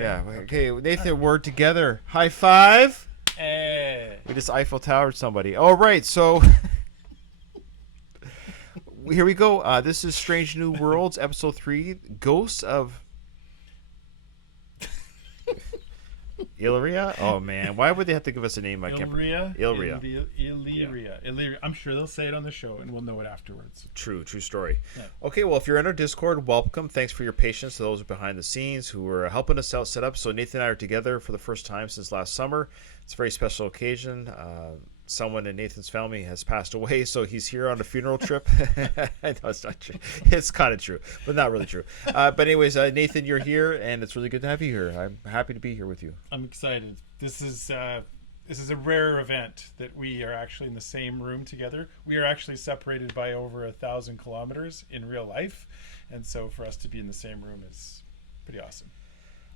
Yeah. Okay, Nathan, we're together. High five. Hey. We just Eiffel Towered somebody. All right, so here we go. This is Strange New Worlds, Episode 3, Ghosts of Illyria. Oh man, why would they have to give us a name? Illyria. Illyria. Illyria. I'm sure they'll say it on the show, and we'll know it afterwards. True story. Yeah. Okay, well, if you're in our Discord, welcome. Thanks for your patience to those behind the scenes who are helping us out set up. So Nathan and I are together for the first time since last summer. It's a very special occasion. Someone in Nathan's family has passed away, so he's here on a funeral trip. No, it's not true. It's kind of true, but not really true. But anyways, Nathan, you're here, and it's really good to have you here. I'm happy to be here with you. I'm excited. This is a rare event that we are actually in the same room together. We are actually separated by over 1,000 kilometers in real life, and so for us to be in the same room is pretty awesome.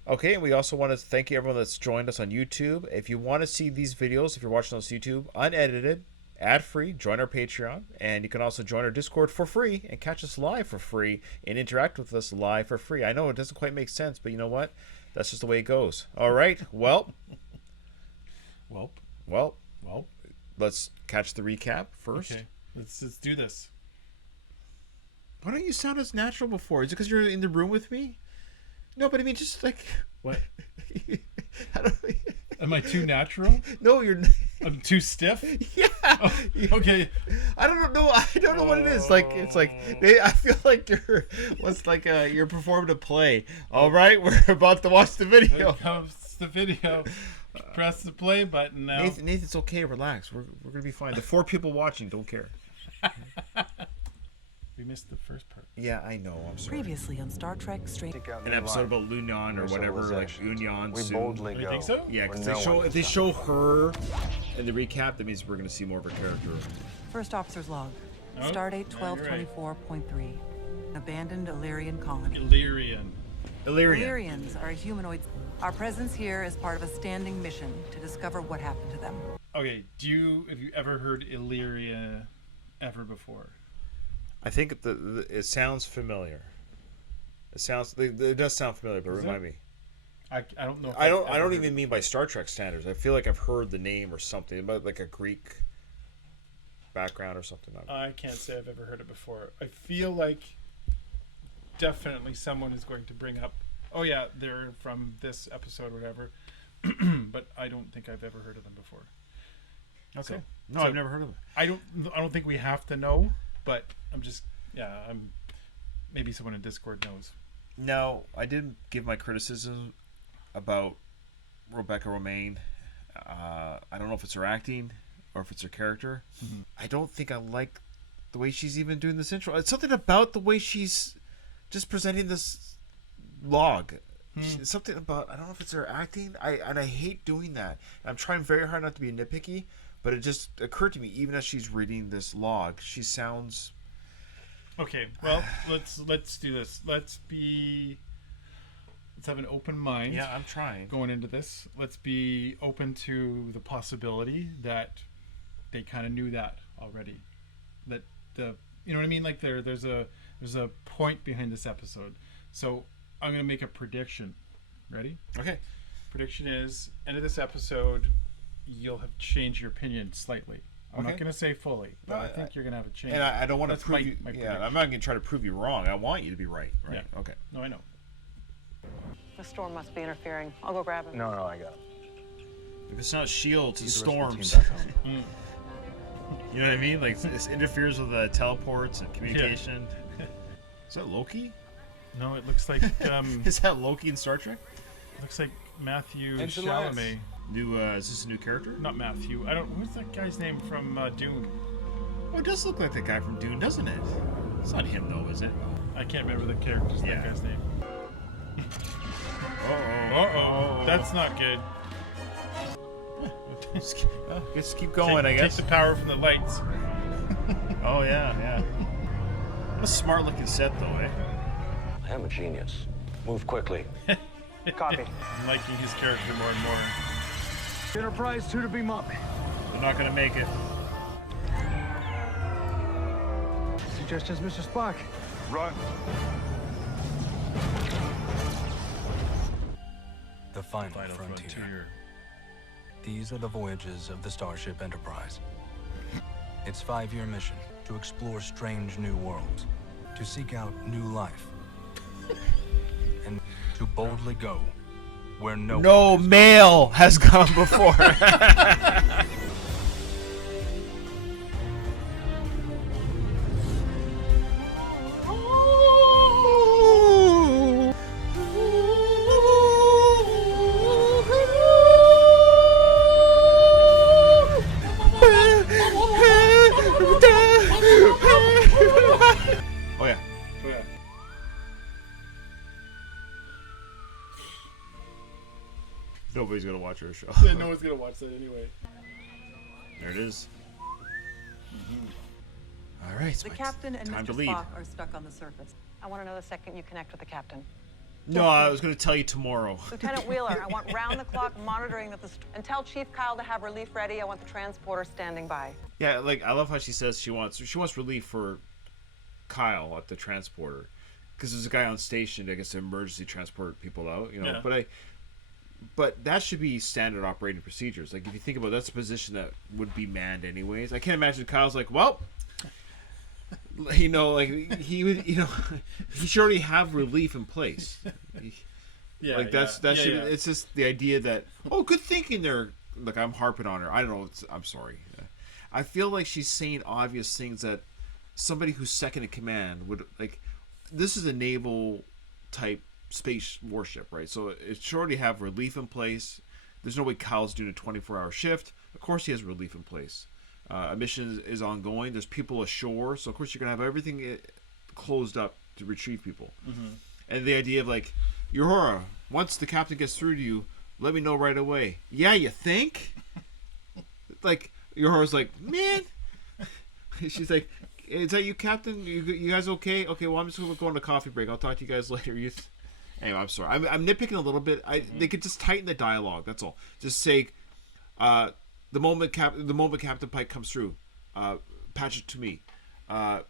Okay, and we also want to thank you everyone that's joined us on YouTube. If you want to see these videos, if you're watching us on YouTube, unedited, ad-free, join our Patreon. And you can also join our Discord for free and catch us live for free and interact with us live for free. I know it doesn't quite make sense, but you know what? That's just the way it goes. All right, well, let's catch the recap first. Okay, let's do this. Why don't you sound as natural before? Is it because you're in the room with me? No, but I mean, just like... What? I don't... Am I too natural? No, you're... I'm too stiff? Yeah. Oh, okay. I don't know what it is. Like, it's like... I feel like you're performing a play. All right, we're about to watch the video. Here comes the video. Press the play button now. Nathan, it's okay. Relax. We're going to be fine. The 4 people watching don't care. We missed the first part. Yeah, I know. I'm sorry. Previously on Star Trek Strange. An episode about Lunyon or whatever, like Union. We soon. boldly You go. think so? Yeah, because where if they show her in the recap, that means we're going to see more of her character. First officer's log. Oh, Stardate no, you're right. 1224.3. Abandoned Illyrian colony. Illyrian. Illyrians are a humanoid. Our presence here is part of a standing mission to discover what happened to them. Okay, have you ever heard Illyria ever before? I think it sounds familiar. It does sound familiar, but remind me. I don't know. If I I've don't ever even mean by Star Trek standards. I feel like I've heard the name or something about like a Greek background or something. I can't say I've ever heard it before. I feel like definitely someone is going to bring up, oh yeah, they're from this episode or whatever, but I don't think I've ever heard of them before. Okay. So I've never heard of them. I don't think we have to know, but maybe someone in Discord knows. No, I did give my criticism about Rebecca Romaine. I don't know if it's her acting or if it's her character. Mm-hmm. I don't think I like the way she's even doing this intro. It's something about the way she's just presenting this log. Something about, I don't know if it's her acting. I hate doing that. I'm trying very hard not to be nitpicky, but it just occurred to me, even as she's reading this log, she sounds... Okay, well, let's do this. Let's have an open mind. Yeah, I'm trying. Going into this, let's be open to the possibility that they kind of knew that already. That you know what I mean? Like there's a point behind this episode. So I'm gonna make a prediction. Ready? Okay. Prediction is end of this episode, you'll have changed your opinion slightly. I'm not going to say fully, but I think you're going to have a change. And I don't want to That's prove you. my Yeah, I'm not going to try to prove you wrong. I want you to be right. Right. Yeah. Okay. No, I know. The storm must be interfering. I'll go grab it. No, I got it. If it's not shields, it's Get the rest of the storms. team back on. You know what I mean? Like this interferes with teleports and communication. Is that Loki? No, it looks like Is that Loki in Star Trek? looks like Matthew Engine Chalamet. New is this a new character? Not Matthew. I don't. What's that guy's name from Dune? Oh, it does look like that guy from Dune, doesn't it? It's not him though, is it? I can't remember the character's Yeah. that guy's name. Uh-oh. That's not good. Just keep going, I guess. Take the power from the lights. Oh yeah. What a smart looking set though, eh? I am a genius. Move quickly. Copy. I'm liking his character more and more. Enterprise 2 to beam up. They're not gonna make it. Suggestions, Mr. Spock. Run. final Vital frontier. These are the voyages of the Starship Enterprise. Its 5-year mission to explore strange new worlds, to seek out new life, and to boldly go where No male has gone before. Oh yeah. Oh, yeah. Nobody's gonna watch our show. Yeah, no one's gonna watch that anyway. There it is. All right. The captain and time to Mr. leave. Spock are stuck on the surface. I want to know the second you connect with the captain. No, I was gonna tell you tomorrow. Lieutenant Wheeler, I want round-the-clock monitoring of the... And tell Chief Kyle to have relief ready. I want the transporter standing by. Yeah, like I love how she says she wants relief for Kyle at the transporter, because there's a guy on station that gets to emergency transport people out, you know. Yeah. But that should be standard operating procedures. Like if you think about it, that's a position that would be manned anyways. I can't imagine Kyle's like, well, you know, like he would, you know, he should already have relief in place. Yeah, like that should. It's just the idea that good thinking there. Look, I'm harping on her. I don't know. I'm sorry. I feel like she's saying obvious things that somebody who's second in command would like. This is a naval type space warship, right? So it should already have relief in place. There's no way Kyle's doing a 24-hour shift. Of course he has relief in place. A mission is ongoing. There's people ashore, so of course you're gonna have everything closed up to retrieve people. Mm-hmm. And the idea of like, Uhura, once the captain gets through to you, let me know right away. Yeah, you think? Like Uhura's like, man. She's like, is that you, Captain? You guys okay? Okay, well I'm just gonna go on a coffee break. I'll talk to you guys later. Anyway, I'm sorry. I'm nitpicking a little bit. They could just tighten the dialogue. That's all. Just say, the moment Captain Pike comes through, patch it to me, and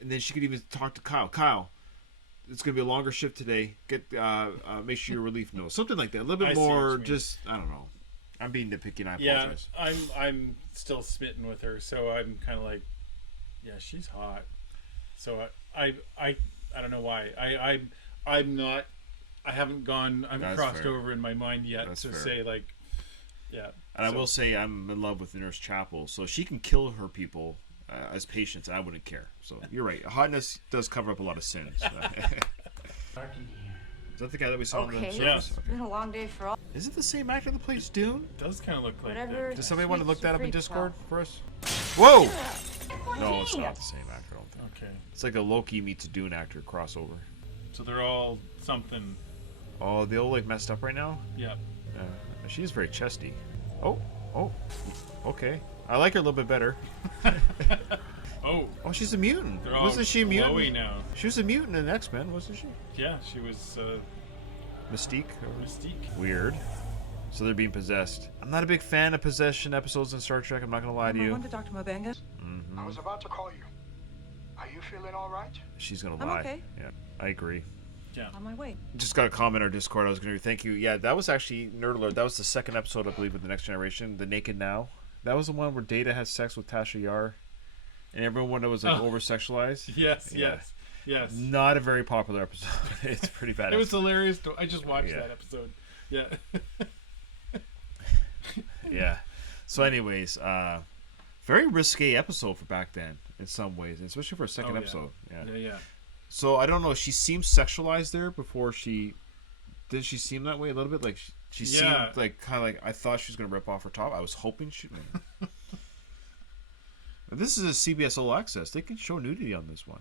then she could even talk to Kyle. Kyle, it's gonna be a longer shift today. Make sure your relief knows something like that. A little bit more. Just I don't know. I'm being nitpicky. And I apologize. Yeah, I'm still smitten with her, so I'm kind of like, yeah, she's hot. So I don't know why. I'm not. I haven't gone. I haven't crossed over in my mind yet to say like, yeah. And I will say I'm in love with Nurse Chapel, so she can kill her people as patients, and I wouldn't care. So you're right. Hotness does cover up a lot of sins. Is that the guy that we saw in the show? Yeah. It's been a long day for all. Is it the same actor that plays Dune? It does kind of look like Whatever. that. Does somebody want to look that up in Freak Discord out. for us? Whoa! No, it's not the same actor. I don't think. Okay, It's like a Loki meets a Dune actor crossover. so they're all something. Oh, they all like messed up right now. Yeah. She's very chesty. Oh, okay. I like her a little bit better. Oh, She's a mutant. they're all Wasn't she a mutant? glowy now. She was a mutant in X-Men, wasn't she? Yeah, she was Mystique. Mystique. Weird. So they're being possessed. I'm not a big fan of possession episodes in Star Trek. I'm not gonna lie to I you. wonder, Dr. Mabenga. I was about to call you. Are you feeling all right? She's gonna I'm lie. okay. Yeah, I agree. Yeah. On my way. Just got a comment on our Discord. I was gonna thank you. Yeah, that was actually Nerd Alert. That was the second episode, I believe, with the Next Generation, The Naked Now. That was the one where Data has sex with Tasha Yar, and everyone was like over sexualized. Yes. Yeah. Yes. Not a very popular episode. It's pretty bad. It was hilarious. I just watched Yeah. that episode. Yeah. Yeah. So, anyways, very risque episode for back then in some ways, especially for a second episode. Yeah. So I don't know. She seemed sexualized there before she. Did she seem that way a little bit? Like she seemed like kind of like I thought she was gonna rip off her top. I was hoping she. This is a CBS All Access. They can show nudity on this one.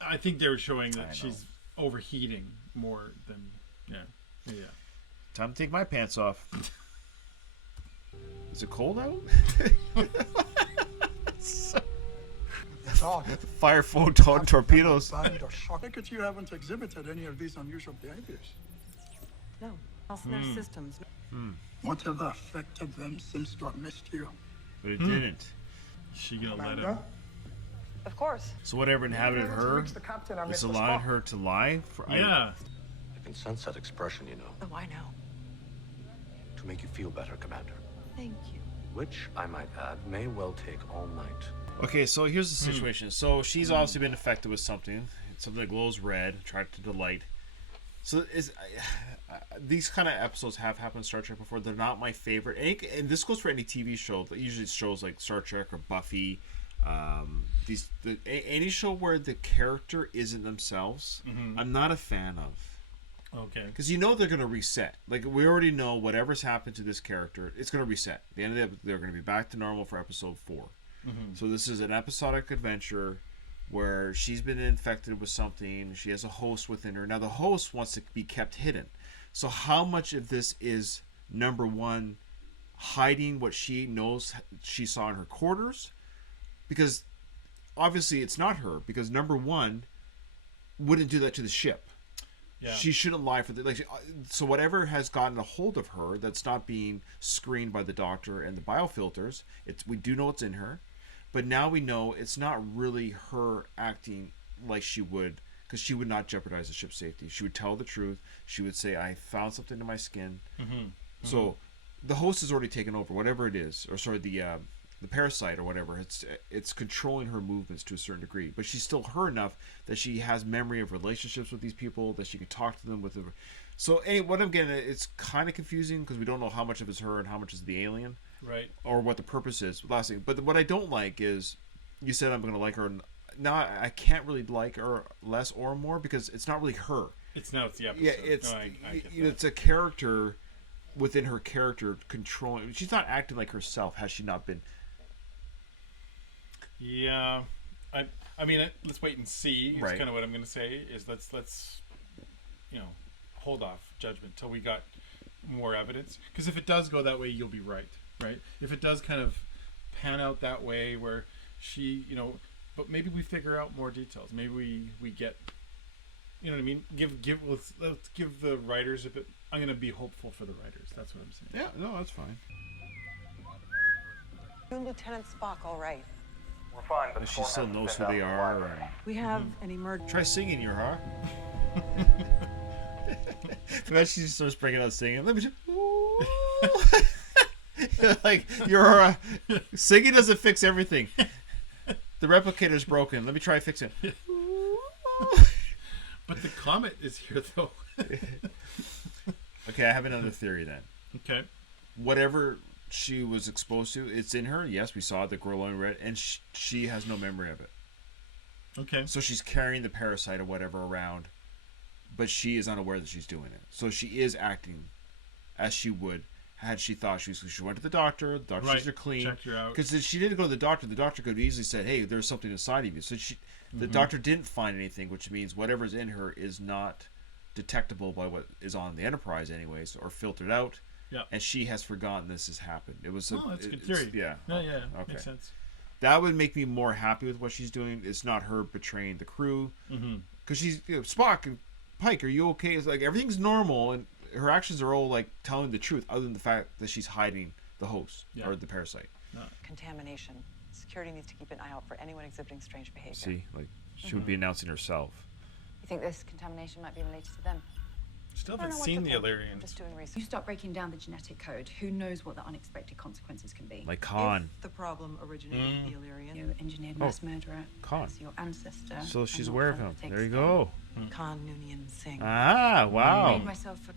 I think they were showing that she's overheating more than yeah. Time to take my pants off. Is it cold out? It's odd. Fire photon torpedoes. Band or shock. Tickets you haven't exhibited any of these unusual behaviors. No. I'll smash systems. Whatever affected them seems to have missed you. But it didn't. Is she gonna let him? Of course. So whatever inhabited her The captain, I is missed the allowing spot. her to lie. Yeah. I can sense that expression, you know. Oh, I know. to make you feel better, Commander. Thank you. Which, I might add, may well take all night. Okay, so here's the situation. So she's obviously been affected with something that glows red, tried to delight. So these kind of episodes have happened in Star Trek before. They're not my favorite, and this goes for any TV show. Usually, shows like Star Trek or Buffy. Any show where the character isn't themselves, I'm not a fan of. Okay. Because they're going to reset. Like, we already know whatever's happened to this character, it's going to reset. At the end of the episode, they're going to be back to normal for episode 4. So this is an episodic adventure where she's been infected with something. She has a host within her. Now, the host wants to be kept hidden. So how much of this is, number one, hiding what she knows she saw in her quarters? Because obviously it's not her. Because number one wouldn't do that to the ship. Yeah. She shouldn't lie for the so whatever has gotten a hold of her that's not being screened by the doctor and the biofilters, we do know it's in her, but now we know it's not really her acting like she would, because she would not jeopardize the ship's safety. She would tell the truth. She would say, "I found something in my skin." So the host has already taken over, whatever it is, or sorry, the parasite or whatever. It's controlling her movements to a certain degree, but she's still her enough that she has memory of relationships with these people, that she can talk to them with them. So anyway, what I'm getting at, it's kind of confusing because we don't know how much of it's her and how much is the alien, right? Or what the purpose is. Last thing, but what I don't like is, you said I'm going to like her. Now I can't really like her less or more because it's not really her. It's the episode. Yeah, it's a character within her character controlling. She's not acting like herself. Has she not been? Yeah, I mean, let's wait and see. Is right. Kind of what I'm going to say is let's hold off judgment till we got more evidence. Because if it does go that way, you'll be right. If it does kind of pan out that way, where she, but maybe we figure out more details. Maybe we get, you know what I mean. Let's give the writers a bit. I'm going to be hopeful for the writers. That's what I'm saying. Yeah, no, that's fine. You Lieutenant Spock, all right? We're fine, but she still knows who they are. We have an emergency. Try singing your heart. Imagine she starts breaking out singing. Let me just. Like, singing doesn't fix everything. The replicator's broken. Let me try fixing it. But the comet is here, though. Okay, I have another theory then. Okay. Whatever she was exposed to, it's in her. Yes, we saw the glowing red, and she has no memory of it. Okay. So she's carrying the parasite or whatever around, but she is unaware that she's doing it. So she is acting as she would had she thought she went to the doctor. The doctor says you're clean. Checked her out. Because she didn't go to the doctor. The doctor could have easily said, "Hey, there's something inside of you." So the doctor didn't find anything, which means whatever's in her is not detectable by what is on the Enterprise, anyways, or filtered out. Yeah. And she has forgotten this has happened. It was. That's a good theory. Yeah. Yeah. Okay. Makes sense. That would make me more happy with what she's doing. It's not her betraying the crew. Because she's Spock and Pike. Are you okay? It's like everything's normal, and her actions are all like telling the truth, other than the fact that she's hiding the host or the parasite. Contamination. Security needs to keep an eye out for anyone exhibiting strange behavior. See, like she would be announcing herself. You think this contamination might be related to them? Still haven't seen the Illyrians. Just doing research. You start breaking down the genetic code, who knows what the unexpected consequences can be? Like Khan. If the problem originated with the Illyrian. You engineered mass murderer. Khan. As your ancestor. So she's I'm not aware of gonna him. take There you stand. go. Khan Noonien Singh. Ah, I wow. made myself for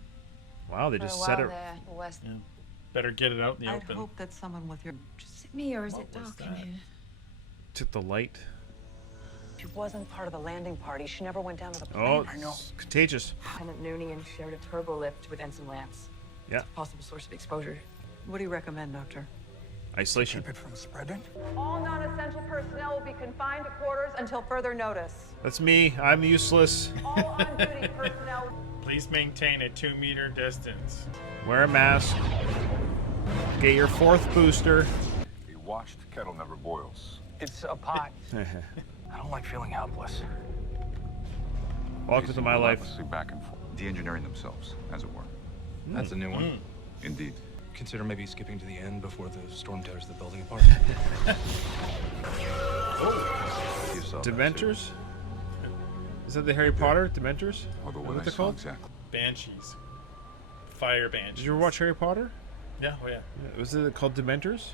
Wow, they for a just while set it. there, west. Yeah. Better get it out in the I'd open. hope that someone with your... Is it me or is What it was dark in that? here? Took the light. She wasn't part of the landing party. She never went down to the Oh, plane. it's contagious. Lieutenant Noonien shared a turbo lift with Ensign Lance. Yeah. It's a possible source of exposure. What do you recommend, Doctor? Isolation. Keep it from spreading. All non-essential personnel will be confined to quarters until further notice. That's me. I'm useless. All on-duty personnel. Please maintain a 2-meter distance. Wear a mask. Get your 4th booster. A washed kettle never boils. It's a pot. I don't like feeling helpless. Welcome to my life. Relentlessly back and forth, de-engineering themselves, as it were. That's a new one. Indeed. Consider maybe skipping to the end before the storm tears the building apart. You saw that, Dementors? Is that the Harry Potter Dementors? too. Although Is that what what I they're saw called? exactly. Banshees. Fire banshees. Did you ever watch Harry Potter? Yeah, oh yeah. Was it called Dementors?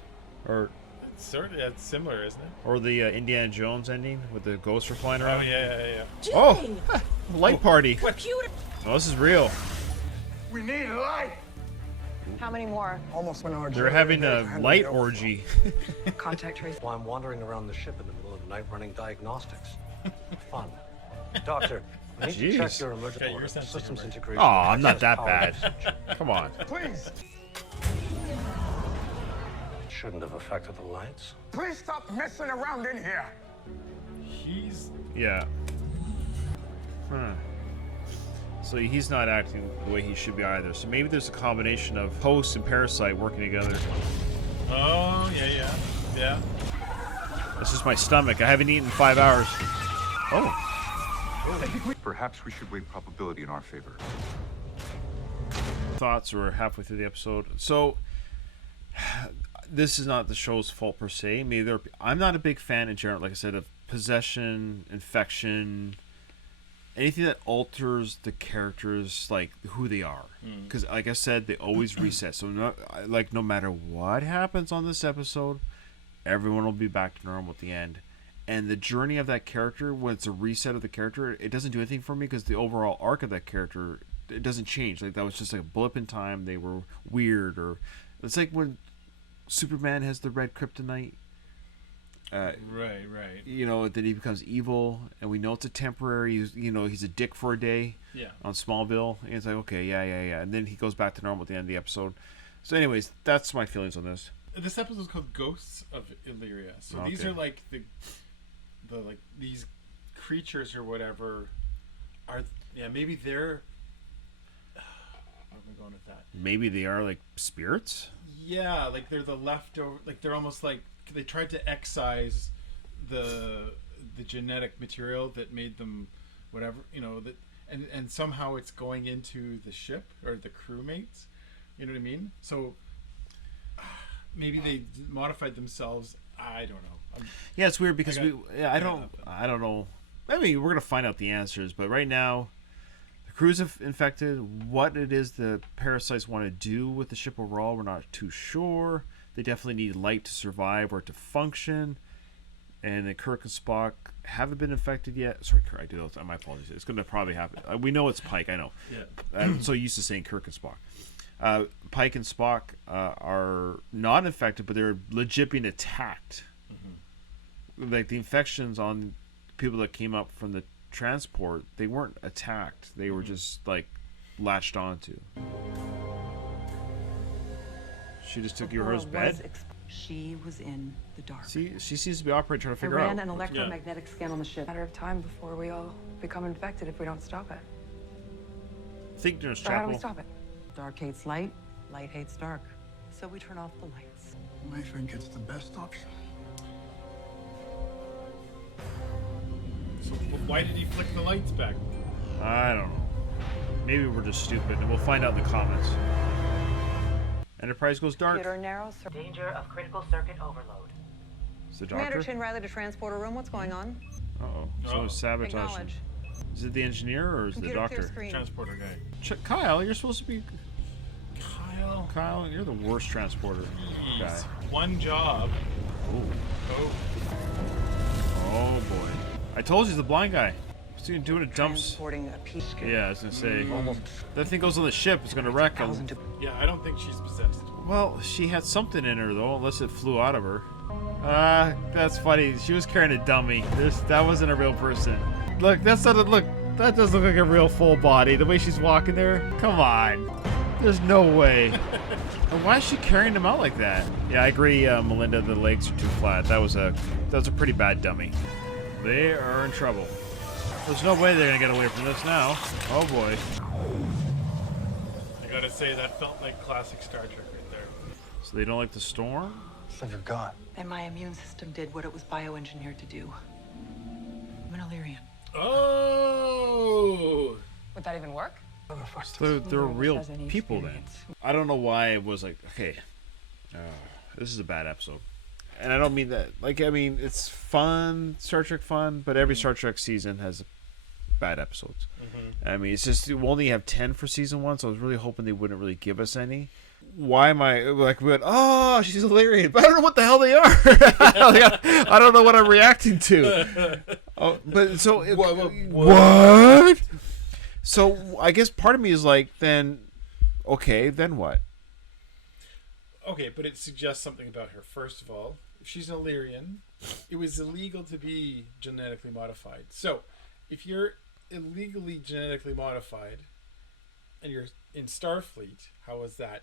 Or It's similar, isn't it? or the Indiana Jones ending with the ghosts are flying around? Oh yeah. Oh! Light party! Oh, this is real. We need light. How many more? Almost 1 hour. They're having a light orgy. Contact trace. While I'm wandering around the ship in the middle of the night running diagnostics. Fun. Doctor, I need to check Jeez. your emergency Okay, you're sensing systems it, right? integration. Oh, I'm not that Power bad. usage. Come on. Please, Shouldn't have affected the lights. please stop messing around in here. He's Yeah. Huh. So he's not acting the way he should be either. So maybe there's a combination of host and parasite working together. oh yeah. That's just my stomach. I haven't eaten in 5 hours. Oh. Perhaps we should weigh probability in our favor. Thoughts were halfway through the episode. So this is not the show's fault per se. Maybe I'm not a big fan in general, like I said, of possession, infection, anything that alters the characters, like who they are. Because, like I said, they always reset. So, no matter what happens on this episode, everyone will be back to normal at the end. And the journey of that character, when it's a reset of the character, it doesn't do anything for me because the overall arc of that character, it doesn't change. Like, that was just like a blip in time. They were weird, or it's like when Superman has the red kryptonite. Right. You know, that he becomes evil, and we know it's a temporary. He's a dick for a day. Yeah. On Smallville, and it's like, okay, yeah, and then he goes back to normal at the end of the episode. So, anyways, that's my feelings on this. This episode is called Ghosts of Illyria. So these Okay. are like the like these creatures or whatever are maybe they're where am I going with that? Maybe they are like spirits. Yeah, like they're the leftover. Like they're almost like they tried to excise the genetic material that made them whatever, that and somehow it's going into the ship or the crewmates. You know what I mean? So maybe they modified themselves. I don't know. Yeah, it's weird because I don't know. I mean, we're gonna find out the answers, but right now, the crew's infected. What it is the parasites want to do with the ship overall, we're not too sure. They definitely need light to survive or to function. And then Kirk and Spock haven't been infected yet. Sorry, Kirk, I do those. My apologies. It's going to probably happen. We know it's Pike. I know. Yeah. I'm so used to saying Kirk and Spock. Pike and Spock are not infected, but they're legit being attacked. Mm-hmm. Like the infections on people that came up from the transport, they weren't attacked. They were just like latched onto. She just took Uhura's bed. She was in the dark. See, she seems to be operating, trying to I figure out. ran an electromagnetic scan on the ship. Matter of time before we all become infected if we don't stop it. Think nurse So how do we Chapel. stop it? Dark hates light, light hates dark. So we turn off the lights. I think it's the best option. So why did he flick the lights back? I don't know. Maybe we're just stupid, and we'll find out in the comments. Enterprise goes dark. Theater narrows. Danger of critical circuit overload. It's the Commander doctor. Chin Riley to transporter room. What's going on? Uh-oh. Someone's sabotaging. Acknowledge. Is it the engineer or is it the Computer clear doctor? screen. Transporter guy. Kyle, you're supposed to be... Kyle. Kyle, you're the worst transporter guy. Jeez. One job. Ooh. Oh. Oh, boy. I told you he's the blind guy. He's doing a dumps. Transporting a piece. Yeah, I was going to say. That thing goes on the ship. It's going to wreck him. Yeah, I don't think she's possessed. Well, she had something in her, though, unless it flew out of her. That's funny. She was carrying a dummy. That wasn't a real person. Look, that doesn't look like a real full body. The way she's walking there. Come on. There's no way. And why is she carrying him out like that? Yeah, I agree, Melinda. The legs are too flat. That was a pretty bad dummy. They are in trouble. There's no way they're gonna get away from this now. Oh boy. I gotta say, that felt like classic Star Trek right there. So they don't like the storm? So you're gone. And my immune system did what it was bioengineered to do. I'm an Illyrian. Oh! Would that even work? They're Neither of us real has any people then. experience. I don't know why it was like, okay, this is a bad episode. And I don't mean that. Like, I mean, it's fun, Star Trek fun, but every Star Trek season has bad episodes. I mean, it's just, we only have 10 for season 1, so I was really hoping they wouldn't really give us any. why am I like we went, oh, she's Illyrian, but I don't know what the hell they are. I don't know what I'm reacting to. Oh, but so what? So I guess part of me is like, then okay, then what? Okay, but it suggests something about her. First of all, if she's an Illyrian, it was illegal to be genetically modified. So if you're illegally genetically modified and you're in Starfleet, how is that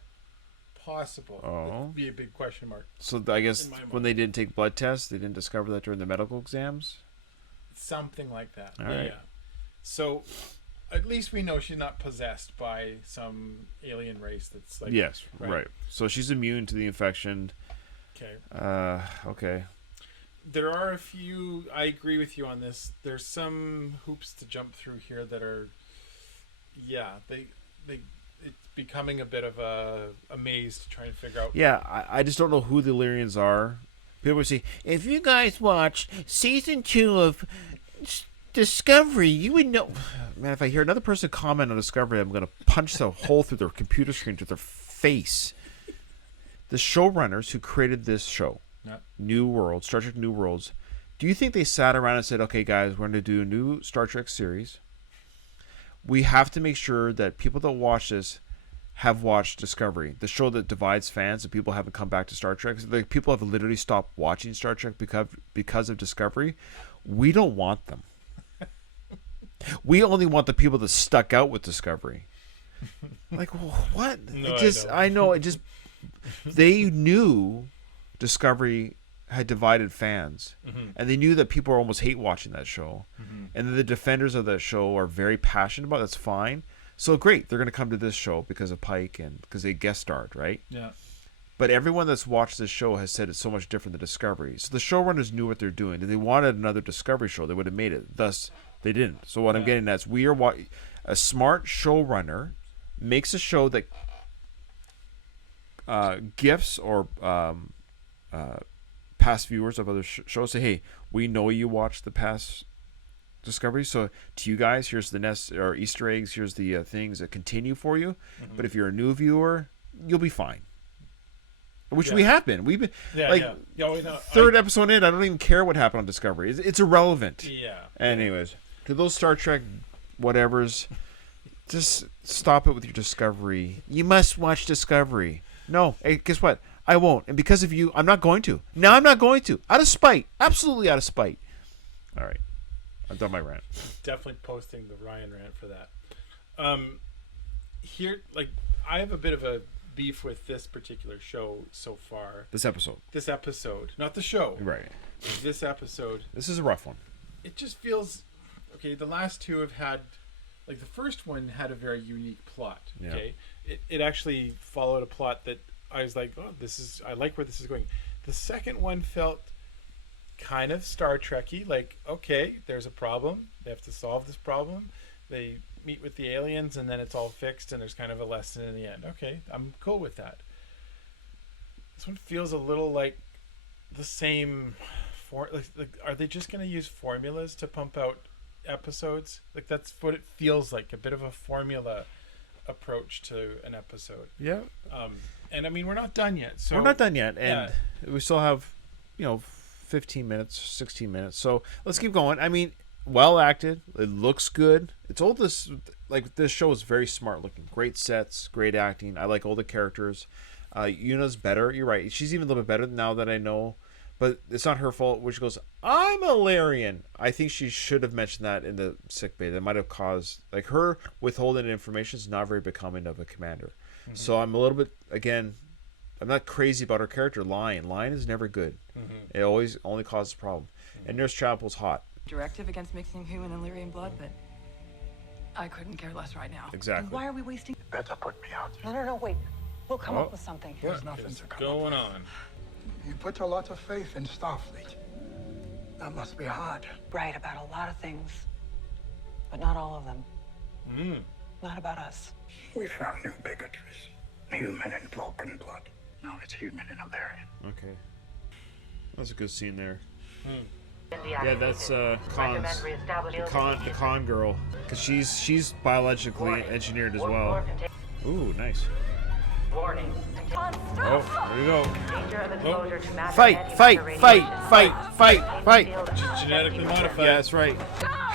possible? Oh. Would be a big question mark. So I guess when they didn't take blood tests, they didn't discover that during the medical exams? Something like that. All right. Yeah. So at least we know she's not possessed by some alien race that's like... Yes, right. So she's immune to the infection. Okay. Okay. There are a few... I agree with you on this. There's some hoops to jump through here that are... Yeah, it's becoming a bit of a maze to try and figure out. Yeah, I just don't know who the Illyrians are. People would say, if you guys watched season 2 of Discovery, you would know. Man, if I hear another person comment on Discovery, I'm going to punch the hole through their computer screen to their face. The showrunners who created this show, New Worlds, Star Trek New Worlds, do you think they sat around and said, okay, guys, we're going to do a new Star Trek series. We have to make sure that people that watch this have watched Discovery, the show that divides fans, and people haven't come back to Star Trek. Like, people have literally stopped watching Star Trek because of Discovery. We don't want them. We only want the people that stuck out with Discovery. Like, what? No, I know. It just, they knew Discovery had divided fans, and they knew that people are almost hate watching that show, and the defenders of that show are very passionate about it. That's fine. So great, they're going to come to this show because of Pike and because they guest starred, right? Yeah. But everyone that's watched this show has said it's so much different than Discovery. So the showrunners knew what they're doing, and they wanted another Discovery show. They would have made it. Thus, they didn't. So what I'm getting at is a smart showrunner makes a show that gifts or past viewers of other shows say, hey, we know you watched the past Discovery, so to you guys, here's the nest or Easter eggs, here's the things that continue for you. But if you're a new viewer, you'll be fine. Which we have been. We've been third episode in, I don't even care what happened on Discovery. It's irrelevant. Yeah. Anyways, to those Star Trek whatevers, just stop it with your Discovery. You must watch Discovery. No, hey, guess what? I won't. And because of you, I'm not going to. No, I'm not going to. Out of spite. Absolutely out of spite. All right. I've done my rant. Definitely posting the Ryan rant for that. Here, like, I have a bit of a beef with this particular show so far. This episode. Not the show. Right. This episode. This is a rough one. It just feels... Okay, the last two have had... Like, the first one had a very unique plot. Okay? It actually followed a plot that I was like, oh, I like where this is going. The second one felt kind of Star Trek-y, like, okay, there's a problem, they have to solve this problem, they meet with the aliens, and then it's all fixed, and there's kind of a lesson in the end. Okay, I'm cool with that. This one feels a little like the same like are they just going to use formulas to pump out episodes? Like, that's what it feels like, a bit of a formula approach to an episode. Yeah. And I mean, we're not done yet. So we're not done yet, and we still have, 15 minutes, 16 minutes. So let's keep going. I mean, well acted. It looks good. It's all this, like, this show is very smart looking. Great sets, great acting. I like all the characters. Yuna's better. You're right. She's even a little bit better now that I know. But it's not her fault when she goes, I'm Illyrian. I think she should have mentioned that in the sickbay. That might have caused, like, her withholding information is not very becoming of a commander. So I'm a little bit, again, I'm not crazy about her character. Lying is never good. It always only causes a problem. And Nurse Chapel's hot. Directive against mixing human and Illyrian blood, but I couldn't care less right now. Exactly. And why are we wasting? You better put me out. No, wait. We'll come up with something. There's nothing to come going on. You put a lot of faith in Starfleet. That must be hard. Right, about a lot of things. But not all of them. Not about us. We found new bigotries. Human and Vulcan blood. Now it's human and Illyrian. Okay. That's a good scene there. Yeah, that's Khan's, the Khan girl, because she's biologically engineered as well. Ooh, nice. Warning. Oh, there you go. Danger of exposure to massive Fight. Genetically modified. Yeah, that's right.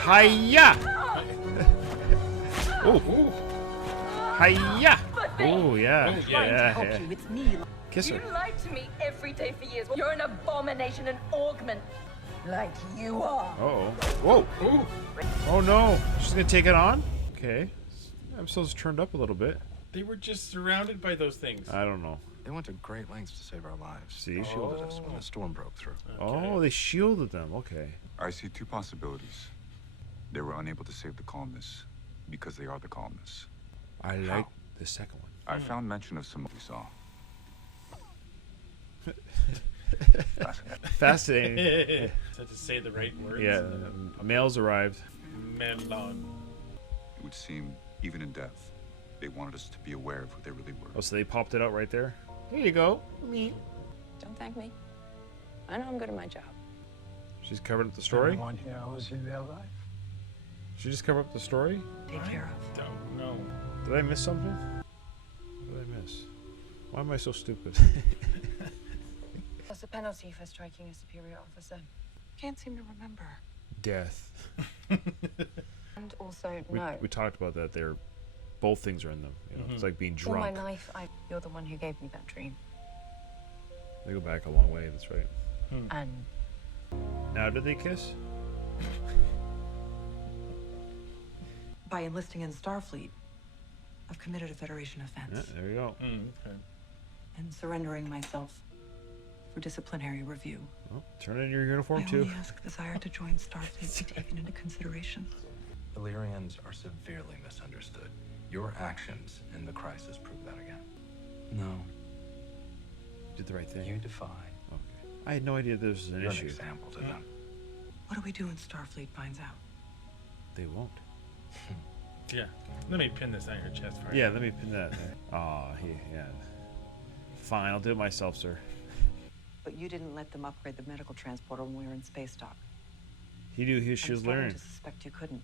Hiya! Ooh. Hiya! Ooh, yeah. Yeah. It's me. Kiss her. You lied to me every day for years. You're an abomination, an augment. Like you are. Uh-oh. Whoa. Ooh. Oh, no. She's going to take it on? Okay. Episode's turned up a little bit. They were just surrounded by those things. I don't know. They went to great lengths to save our lives. See? They shielded us when the storm broke through. Oh, they shielded them. Okay. I see two possibilities. They were unable to save the colonists because they are the colonists. I like the second one. I found mention of some we saw. Fascinating. So to say the right words. Yeah, mails arrived. Melon. It would seem, even in death, they wanted us to be aware of who they really were. Oh, so they popped it out right there? Here you go. Me. Don't thank me. I know I'm good at my job. She's covered up the story? Everyone here owes you their life. She just covered up the story? Take care of. Don't know. Did I miss something? What did I miss? Why am I so stupid? What's the penalty for striking a superior officer? Can't seem to remember. Death. And also, no. We talked about that. Both things are in them. You know, It's like being For my drunk. life, you're the one who gave me that dream. They go back a long way. That's right. And Now, did they kiss? By enlisting in Starfleet, I've committed a Federation offense. Yeah, there you go. Okay. And surrendering myself for disciplinary review. Well, turn in your uniform, I too. only ask desire to join Starfleet be taken into consideration. Illyrians are severely misunderstood. Your actions in the crisis prove that again. No. Did the right thing. You defy. Okay. I had no idea this was an You're issue. an example to them. What do we do when Starfleet finds out? They won't. Yeah. Let me pin this on your chest for you. Yeah, let me pin that. Aw, yeah. Fine, I'll do it myself, sir. But you didn't let them upgrade the medical transporter when we were in space dock. He knew she was I'm starting learning. to suspect you couldn't.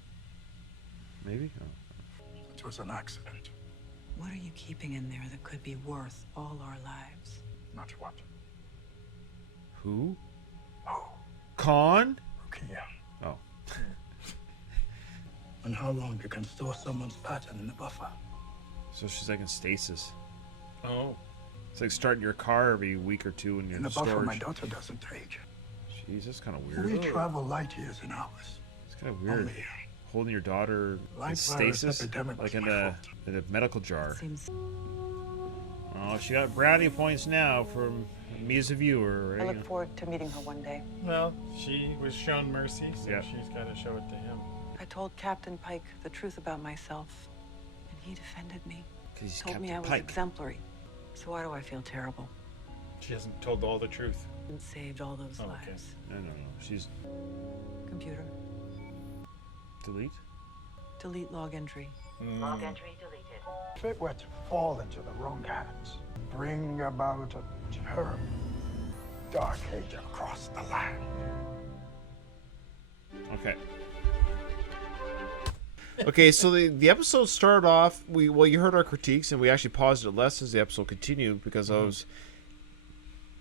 Maybe? Oh. It was an accident. What are you keeping in there that could be worth all our lives? Not what? Who? Who? Khan? Rukia. Oh. And how long you can store someone's pattern in the buffer? So she's like in stasis. Oh. It's like starting your car every week or two when you're In in the buffer, storage. my daughter doesn't age. Jeez, that's kind of weird. We travel light years in hours. It's kind of weird. Only Holding your daughter in Life virus stasis, epidemic like was in my a medical jar. Seems Oh, she got brownie points now from me as a viewer, right? I look forward to meeting her one day. Well, she was shown mercy, so Yeah. she's got to show it to him. I told Captain Pike the truth about myself, and he defended me. 'Cause he's Told me Captain I was Pike. exemplary. So why do I feel terrible? She hasn't told all the truth. And saved all those Oh, okay. lives. No. She's Computer, delete. delete log entry. Log entry deleted. if it were to fall into the wrong hands, bring about a terrible dark age across the land. Okay. Okay, so the episode started off. You heard our critiques, and we actually paused it less as the episode continued because I was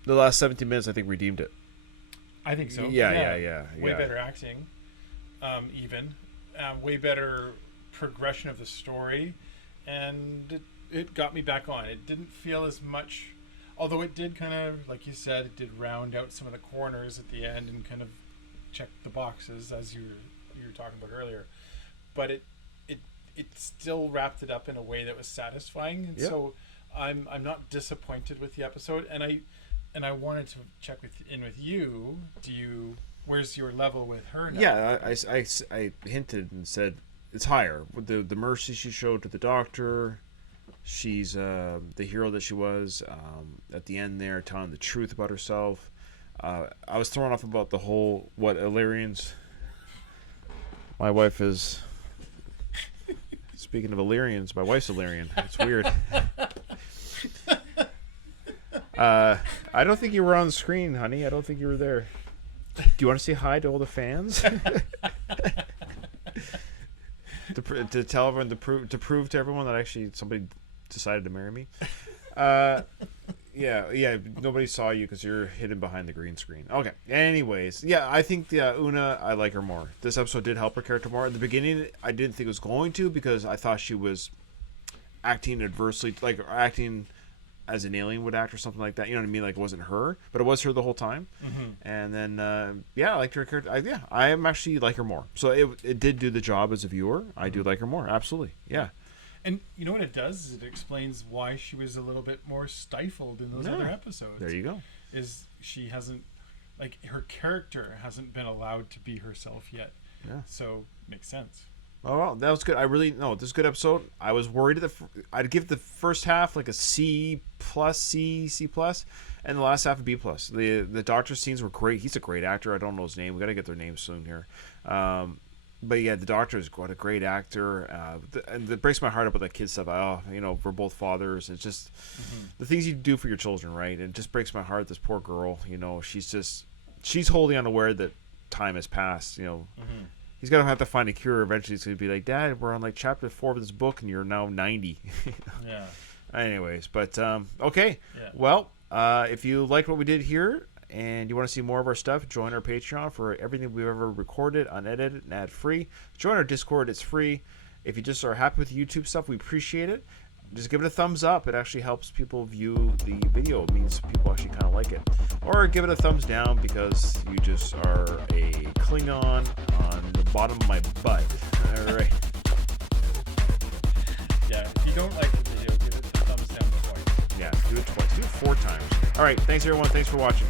the last 17 minutes. I think redeemed it. I think so. Yeah. Way better acting, even. Way better progression of the story, and it got me back on. It didn't feel as much, although it did kind of, like you said, it did round out some of the corners at the end and kind of check the boxes as you were talking about earlier. But it still wrapped it up in a way that was satisfying, and so I'm not disappointed with the episode. And I wanted to check in with you. Where's your level with her now? Yeah, I hinted and said it's higher with the mercy she showed to the doctor. She's the hero that she was at the end there, telling the truth about herself. I was thrown off about the whole what Illyrians. My wife is. Speaking of Illyrians, my wife's Illyrian. It's weird. I don't think you were on the screen, honey. I don't think you were there. Do you want to say hi to all the fans? to tell everyone to prove to everyone that actually somebody decided to marry me. Yeah. Nobody saw you because you're hidden behind the green screen. Okay. Anyways, yeah, I think Una, I like her more. This episode did help her character more. At the beginning, I didn't think it was going to because I thought she was acting adversely, like acting as an alien would act or something like that. You know what I mean? Like it wasn't her, but it was her the whole time. And then, I liked her character. I am actually like her more. So it did do the job as a viewer. I do like her more. Absolutely. Yeah. And you know what it does is it explains why she was a little bit more stifled in those other episodes. There you go. Is she hasn't, like, her character hasn't been allowed to be herself yet. Yeah. So makes sense. Oh, well, that was good. This is a good episode. I was worried I'd give the first half like a C+, and the last half a B+. The doctor scenes were great. He's a great actor. I don't know his name. We got to get their names soon here. But yeah, the doctor is what a great actor. And it breaks my heart about that kid stuff. We're both fathers. It's just the things you do for your children, right? It just breaks my heart. This poor girl, she's wholly unaware that time has passed. He's gonna have to find a cure eventually. He's gonna be like, Dad, we're on like chapter 4 of this book, and you're now 90. Yeah. Anyways, but okay. Yeah. Well, if you liked what we did here, and you want to see more of our stuff, join our Patreon for everything we've ever recorded, unedited and ad-free. Join our Discord. It's free. If you just are happy with the YouTube stuff, we appreciate it. Just give it a thumbs up. It actually helps people view the video. It means people actually kind of like it. Or give it a thumbs down because you just are a Klingon on the bottom of my butt. All right. Yeah, if you don't like the video, give it a thumbs down twice. Yeah, do it twice. Do it 4 times. All right. Thanks, everyone. Thanks for watching.